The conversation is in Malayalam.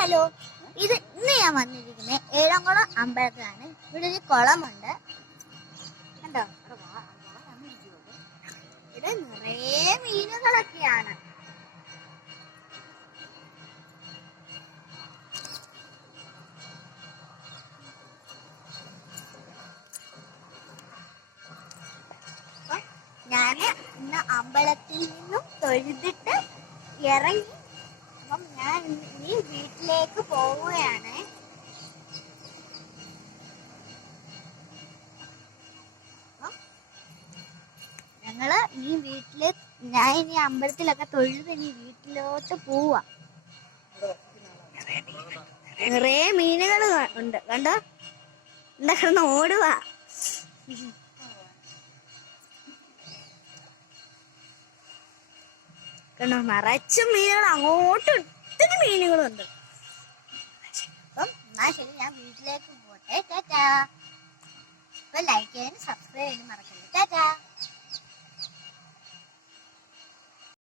ഹലോ, ഇന്ന് ഞാൻ വന്നിരിക്കുന്നത് ഏഴംകുളം അമ്പലത്തിലാണ്. ഇവിടെ ഒരു കുളമുണ്ട് കണ്ടോ. ഇവിടെ നിറയെ മീനുകളൊക്കെയാണ്. ഞാന് ഇന്ന് അമ്പലത്തിൽ നിന്നും തൊഴുതിട്ട് ഇറങ്ങി. അപ്പം ഞാൻ ഇനി വീട്ടിലേക്ക് പോവുകയാണ്. ഞങ്ങള് ഞാൻ ഇനി അമ്പലത്തിലൊക്കെ തൊഴുത് ഇനി വീട്ടിലോട്ട് പോവാ. നിറയെ മീനുകൾ ഉണ്ട് കണ്ടോ. എന്താ കിടന്ന് ഓടുവാ. കണ്ടോ, നിറച്ചും മീനുകൾ. അങ്ങോട്ടും ഒത്തിരി മീനുകളുണ്ട്. അപ്പം എന്നാ ശരി, ഞാൻ വീട്ടിലേക്ക് പോട്ടെ. ടാറ്റാ. അപ്പൊ ലൈക്ക് ചെയ്യാനും സബ്സ്ക്രൈബ് ചെയ്യാനും മറക്കരുത്. ടാറ്റാ.